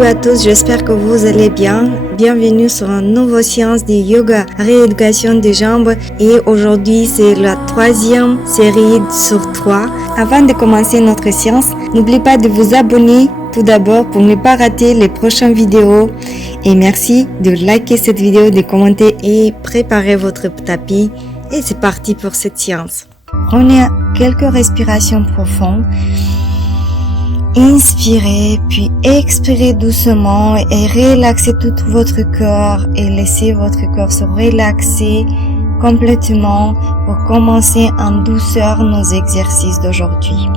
Salut à tous, j'espère que vous allez bien. Bienvenue sur une nouvelle séance de yoga rééducation des jambes et aujourd'hui c'est la troisième série sur 3. Avant de commencer notre séance, n'oubliez pas de vous abonner tout d'abord pour ne pas rater les prochaines vidéos et merci de liker cette vidéo, de commenter et préparer votre tapis et c'est parti pour cette séance. Prenez quelques respirations profondes. Inspirez, puis expirez doucement et relaxez tout votre corps et laissez votre corps se relaxer complètement pour commencer en douceur nos exercices d'aujourd'hui.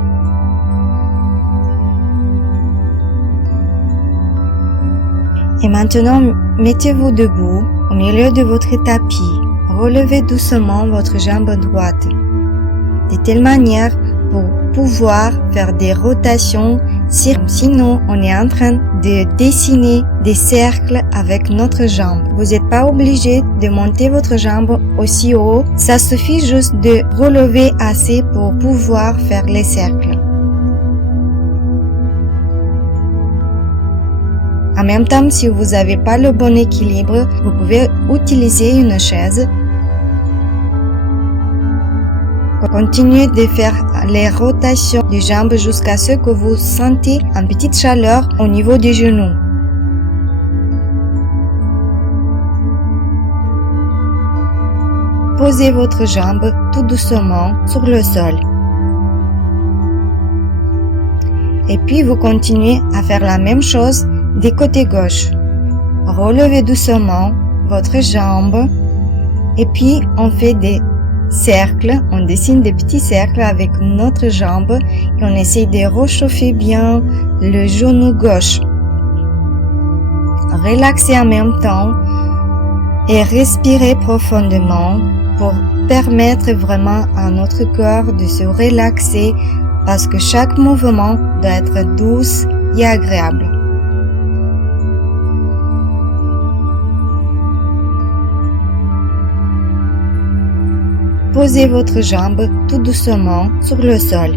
Et maintenant, mettez-vous debout au milieu de votre tapis. Relevez doucement votre jambe droite, de telle manière pour pouvoir faire des rotations, sinon on est en train de dessiner des cercles avec notre jambe. Vous n'êtes pas obligé de monter votre jambe aussi haut, ça suffit juste de relever assez pour pouvoir faire les cercles. En même temps, si vous n'avez pas le bon équilibre, vous pouvez utiliser une chaise. Continuez de faire les rotations des jambes jusqu'à ce que vous sentez une petite chaleur au niveau des genoux. Posez votre jambe tout doucement sur le sol. Et puis vous continuez à faire la même chose du côté gauche. Relevez doucement votre jambe et puis on fait des cercles, on dessine des petits cercles avec notre jambe et on essaie de réchauffer bien le genou gauche. Relaxez en même temps et respirez profondément pour permettre vraiment à notre corps de se relaxer parce que chaque mouvement doit être douce et agréable. Posez votre jambe tout doucement sur le sol.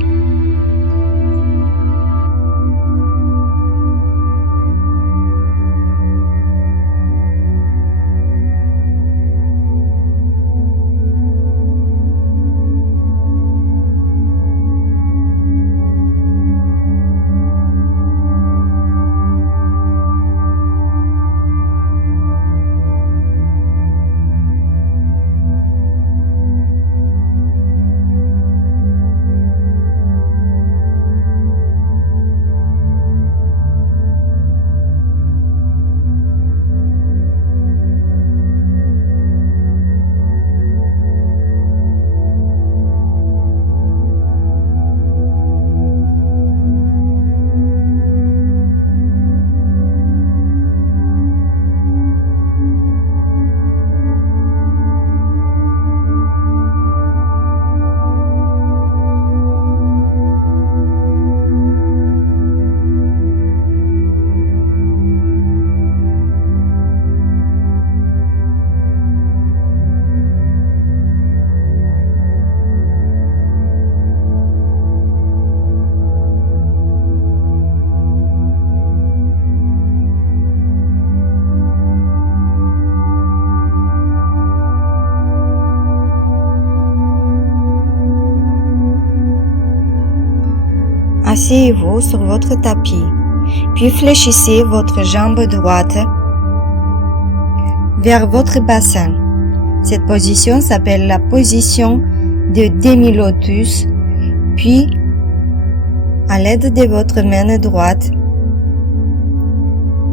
Asseyez-vous sur votre tapis, puis fléchissez votre jambe droite vers votre bassin. Cette position s'appelle la position de demi-lotus, puis à l'aide de votre main droite,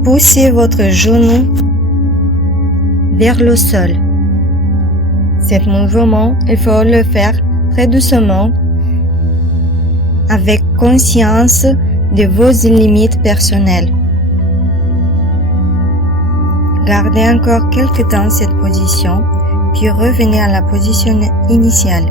poussez votre genou vers le sol. Cet mouvement, il faut le faire très doucement avec conscience de vos limites personnelles. Gardez encore quelque temps cette position, puis revenez à la position initiale.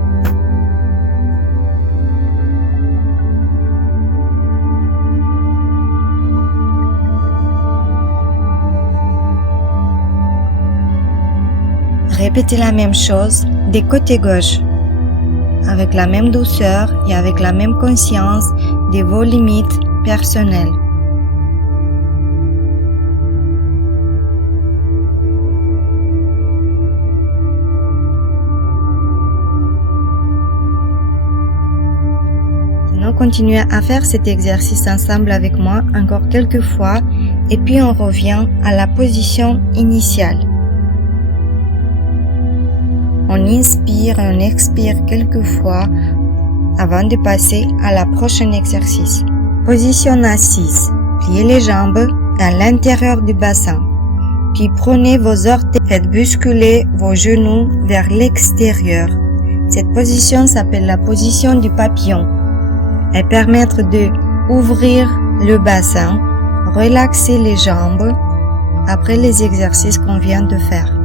Répétez la même chose du côté gauche. avec la même douceur et avec la même conscience de vos limites personnelles. continuer à faire cet exercice ensemble avec moi encore quelques fois et puis on revient à la position initiale. On inspire et on expire quelques fois avant de passer à la prochaine exercice. Position assise. Pliez les jambes dans l'intérieur du bassin. Puis prenez vos orteils, faites bousculer vos genoux vers l'extérieur. Cette position s'appelle la position du papillon. Elle permet de ouvrir le bassin, relaxer les jambes après les exercices qu'on vient de faire.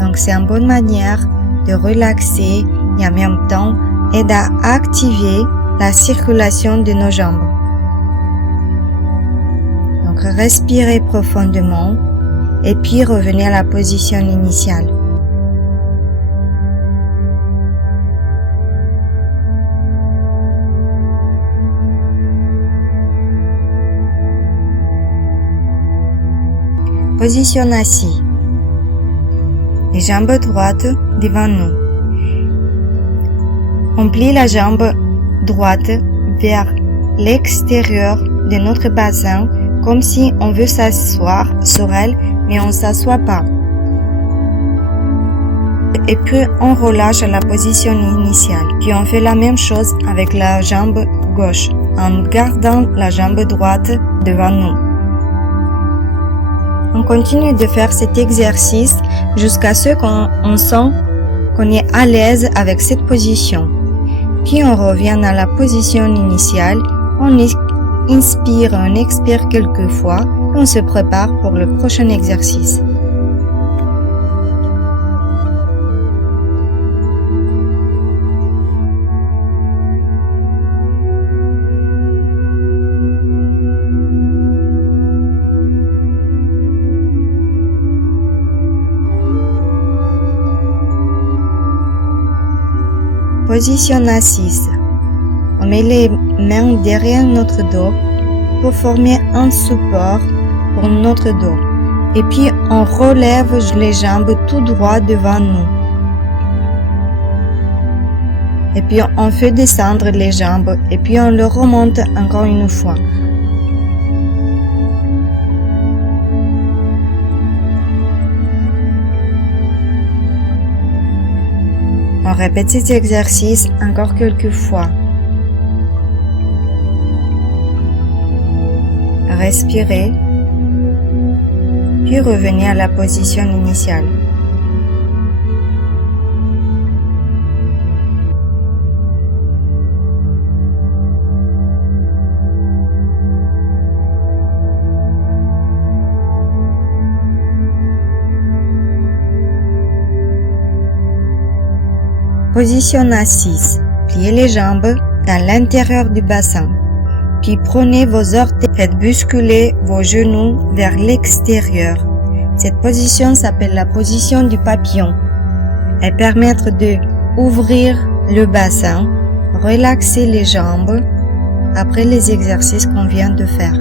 Donc c'est une bonne manière de relaxer et en même temps et d'activer la circulation de nos jambes. Donc respirez profondément et puis revenez à la position initiale. Position assise. Les jambes droites devant nous. On plie la jambe droite vers l'extérieur de notre bassin comme si on veut s'asseoir sur elle, mais on ne s'assoit pas. Et puis on relâche la position initiale. Puis on fait la même chose avec la jambe gauche, en gardant la jambe droite devant nous. On continue de faire cet exercice jusqu'à ce qu'on sent qu'on est à l'aise avec cette position. Puis on revient à la position initiale, on inspire, on expire quelques fois et on se prépare pour le prochain exercice. Position assise. On met les mains derrière notre dos pour former un support pour notre dos. Et puis on relève les jambes tout droit devant nous. Et puis on fait descendre les jambes et puis on le remonte encore une fois. On répète cet exercice encore quelques fois. Respirez, puis revenez à la position initiale. Position assise. Pliez les jambes dans l'intérieur du bassin. Puis prenez vos orteils, faites bousculer vos genoux vers l'extérieur. Cette position s'appelle la position du papillon. Elle permet de ouvrir le bassin, relaxer les jambes après les exercices qu'on vient de faire.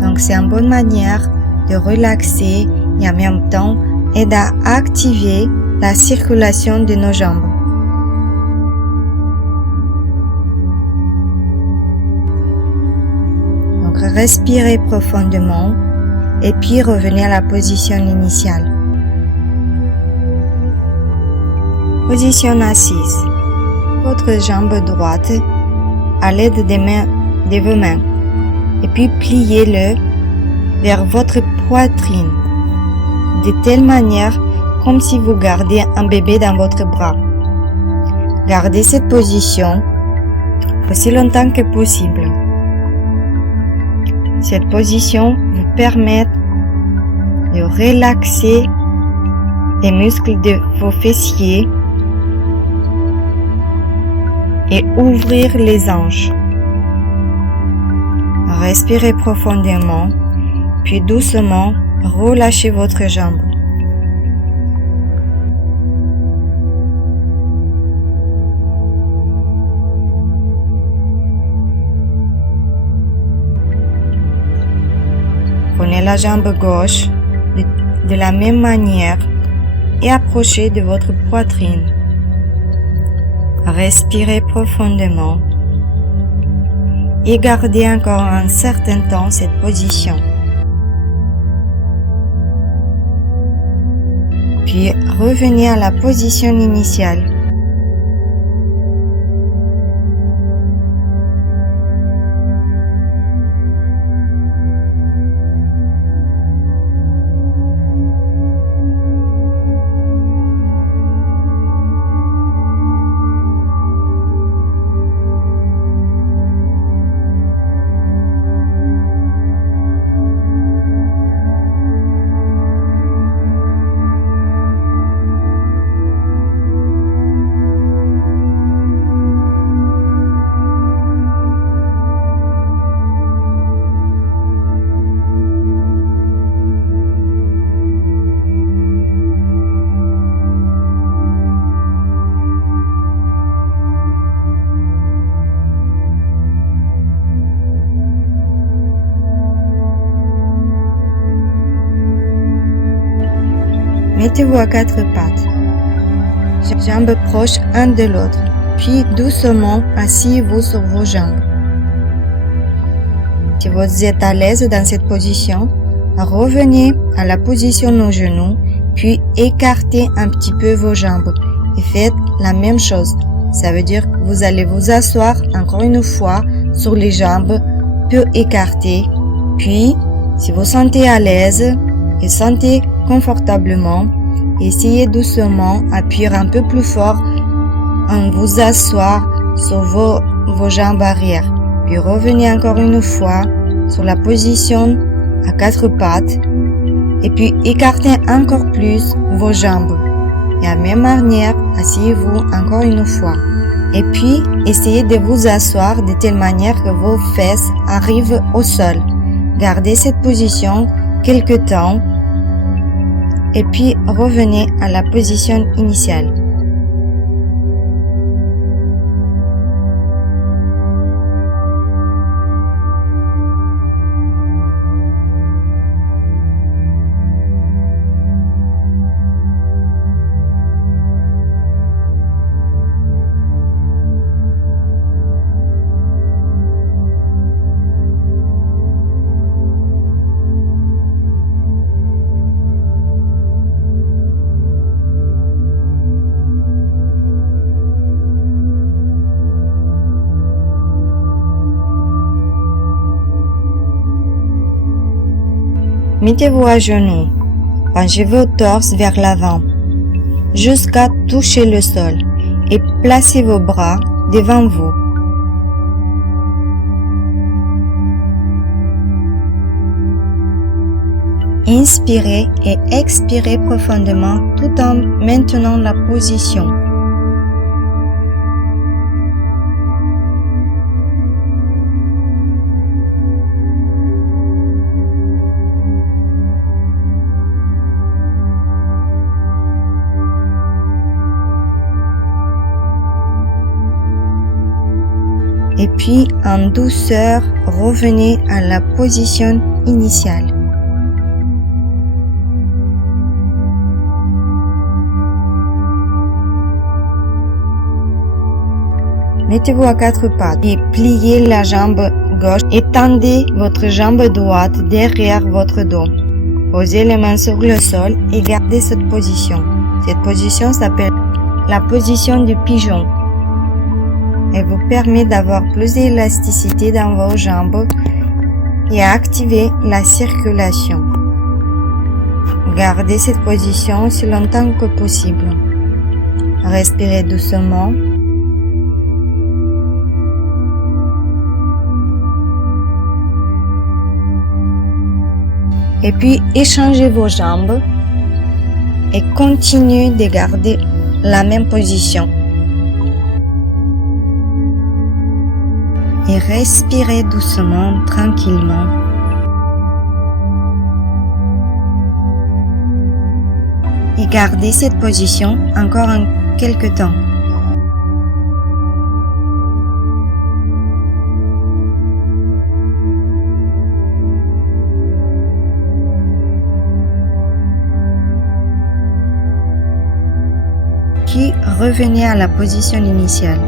Donc c'est une bonne manière de relaxer et en même temps et d'activer la circulation de nos jambes. Donc respirez profondément et puis revenez à la position initiale. Position assise. Votre jambe droite à l'aide de vos mains et puis pliez-le vers votre poitrine de telle manière comme si vous gardiez un bébé dans votre bras. Gardez cette position aussi longtemps que possible. Cette position vous permet de relaxer les muscles de vos fessiers et ouvrir les hanches. Respirez profondément, puis doucement relâchez votre jambe. Prenez la jambe gauche de la même manière et approchez de votre poitrine. Respirez profondément, et gardez encore un certain temps cette position. Puis revenez à la position initiale. Mettez-vous à quatre pattes, jambes proches un de l'autre, puis doucement asseyez-vous sur vos jambes. Si vous êtes à l'aise dans cette position, revenez à la position aux genoux, puis écartez un petit peu vos jambes et faites la même chose. Ça veut dire que vous allez vous asseoir encore une fois sur les jambes peu écartées, puis si vous sentez à l'aise et sentez confortablement, essayez doucement, appuyer un peu plus fort en vous asseoir sur vos jambes arrière. Puis revenez encore une fois sur la position à quatre pattes et puis écartez encore plus vos jambes. Et à la même manière, asseyez-vous encore une fois. Et puis, essayez de vous asseoir de telle manière que vos fesses arrivent au sol. Gardez cette position quelque temps et puis revenez à la position initiale. Mettez-vous à genoux, penchez vos torses vers l'avant, jusqu'à toucher le sol et placez vos bras devant vous. Inspirez et expirez profondément tout en maintenant la position. Et puis, en douceur, revenez à la position initiale. Mettez-vous à quatre pattes et pliez la jambe gauche et tendez votre jambe droite derrière votre dos. Posez les mains sur le sol et gardez cette position. Cette position s'appelle la position du pigeon. Elle vous permet d'avoir plus d'élasticité dans vos jambes et à activer la circulation. Gardez cette position aussi longtemps que possible. Respirez doucement. Et puis échangez vos jambes et continuez de garder la même position. Et respirez doucement, tranquillement. Et gardez cette position encore quelques temps. Puis revenez à la position initiale.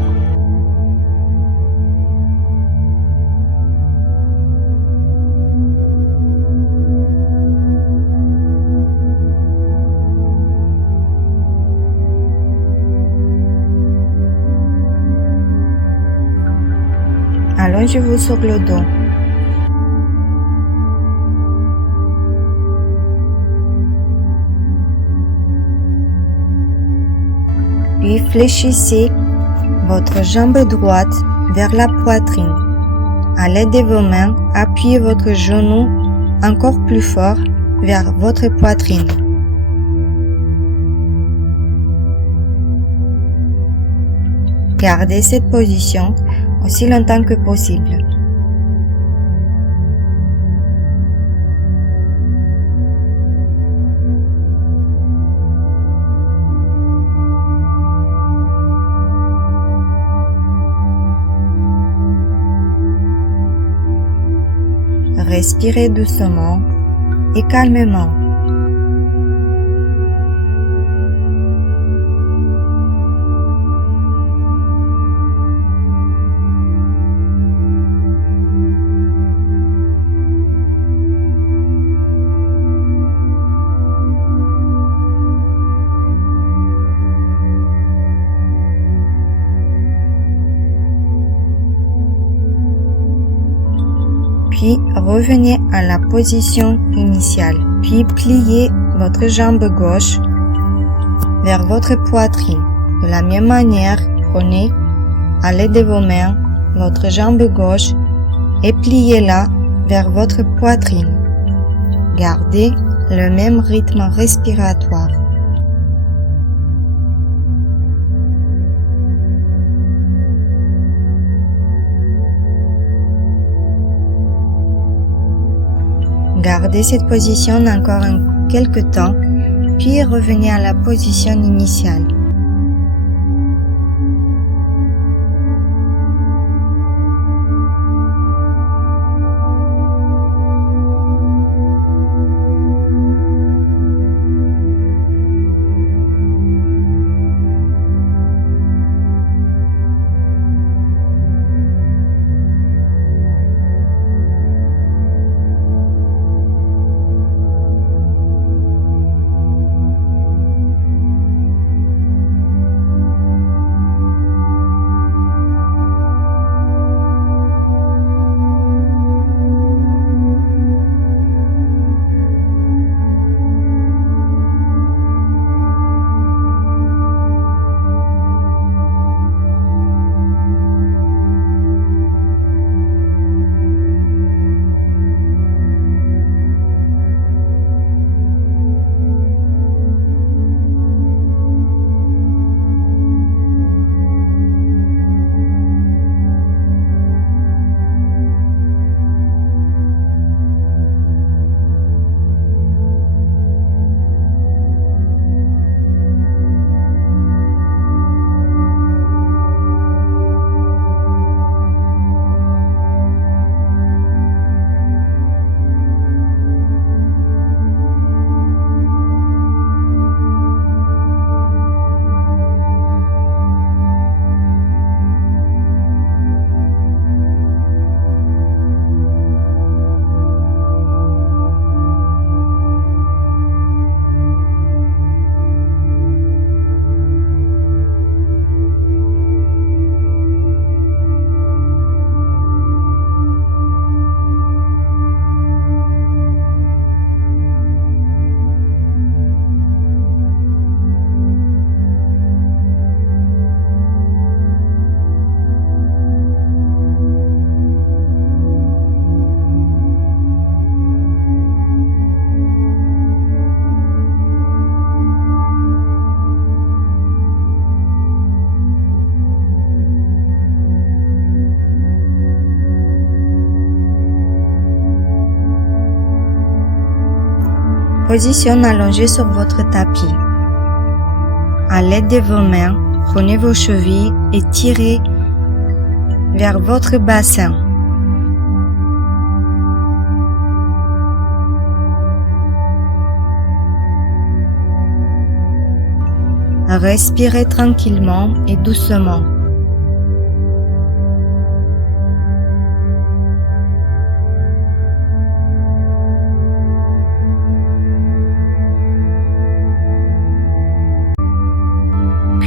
allongez-vous sur le dos. Puis fléchissez votre jambe droite vers la poitrine. À l'aide de vos mains, appuyez votre genou encore plus fort vers votre poitrine. Gardez cette position aussi longtemps que possible. Respirez doucement et calmement. Puis revenez à la position initiale. Puis pliez votre jambe gauche vers votre poitrine. De la même manière, prenez à l'aide de vos mains votre jambe gauche et pliez-la vers votre poitrine. Gardez le même rythme respiratoire. Gardez cette position encore quelques temps, puis revenez à la position initiale. Position allongée sur votre tapis. À l'aide de vos mains, prenez vos chevilles et tirez vers votre bassin. Respirez tranquillement et doucement.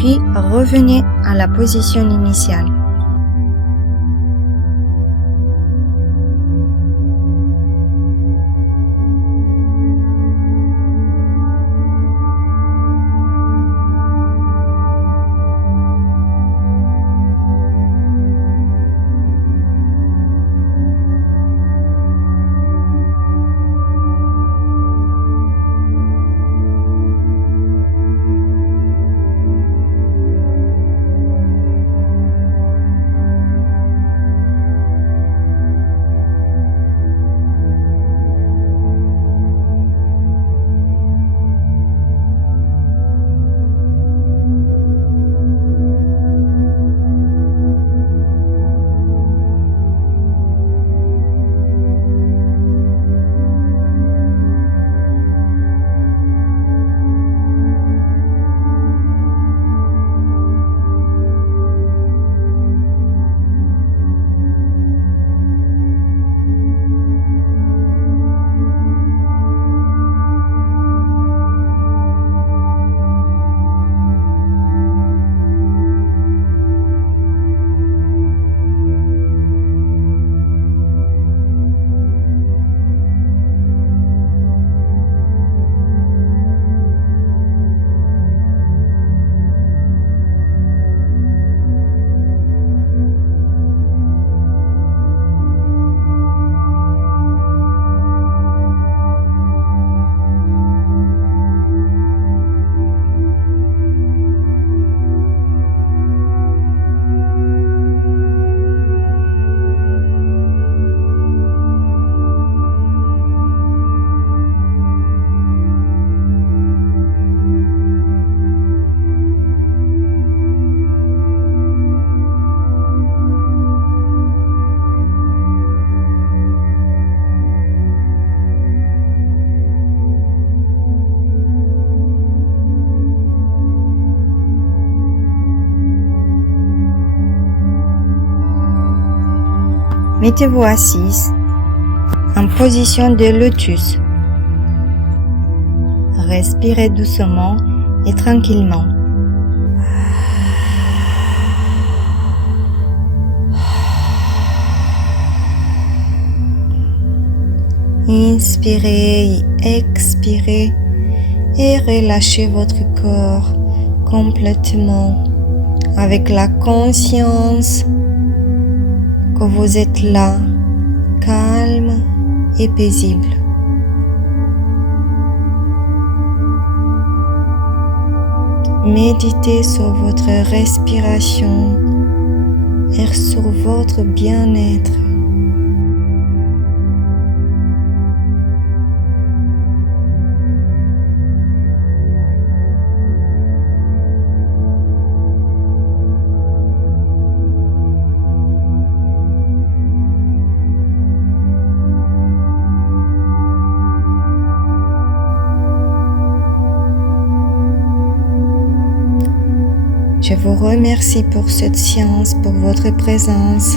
Puis revenez à la position initiale. Mettez-vous assise en position de lotus. Respirez doucement et tranquillement. Inspirez et expirez et relâchez votre corps complètement avec la conscience que vous êtes là, calme et paisible. Méditez sur votre respiration et sur votre bien-être. Je vous remercie pour cette séance, pour votre présence.